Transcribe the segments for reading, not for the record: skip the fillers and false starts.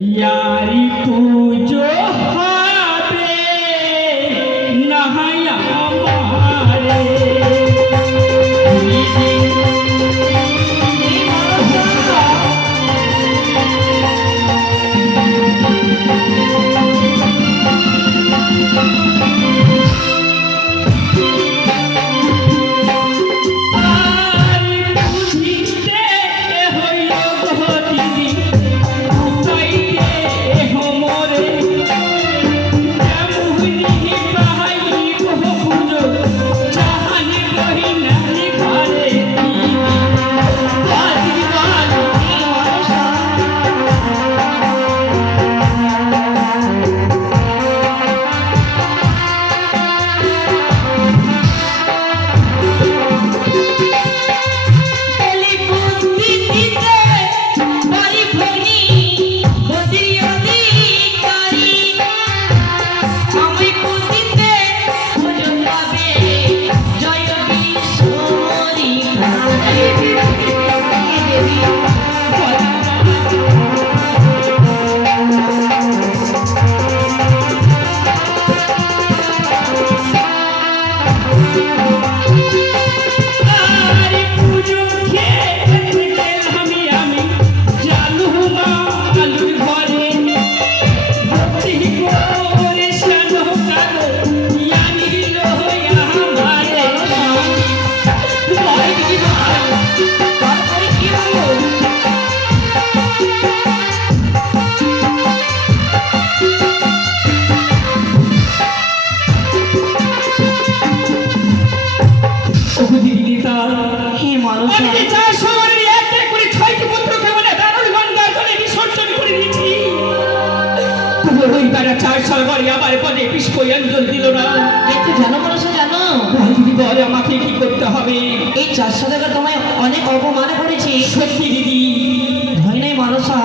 यारी पूजो हाबे नहाया मारे আমাকে কি করতে হবে? এই 400 টাকা তোমায় অনেক অপমান করেছি। সত্যি দিদি, ভয় নেই মানসা,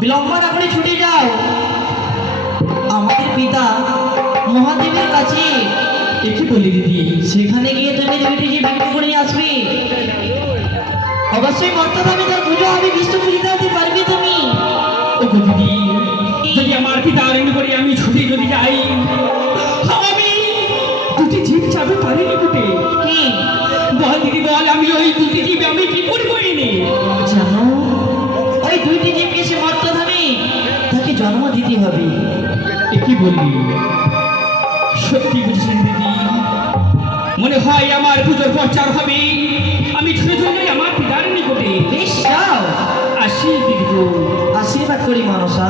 বিলম্ব না করে ছুটে যাও আমাদের পিতা মহাদেবের কাছে। কি বলি দিদি? সেখানে গিয়ে তুমি দুইটি যে বিক্রি করে নিয়ে আসবে। অবশ্যই মর্তদামে তার পুজো হবে, বিষ্ণু পুজো দিতে পারবে তুমি। ও দিদি, যদি আমার পিতা আরণ্য করে আমি ছুটে যদি যাই, আমি দুটি জীব চাপে পারিনি কুটে। কি বল দিদি বল, আমি ওই দুটি জীব আমি কি করবো এনে? জানো, ওই দুইটি জীবকে সে মর্তধামে তাকে জন্ম দিতে হবে। কি বললি? সত্যি বুঝছেন দিদি? মনে হয় আমার পুজোর প্রচার হবে, আমি ছুটে চলে আমার পিতার নিকটে। বেশ যাও, আসি দিদি, আশীর্বাদ করি মানসা।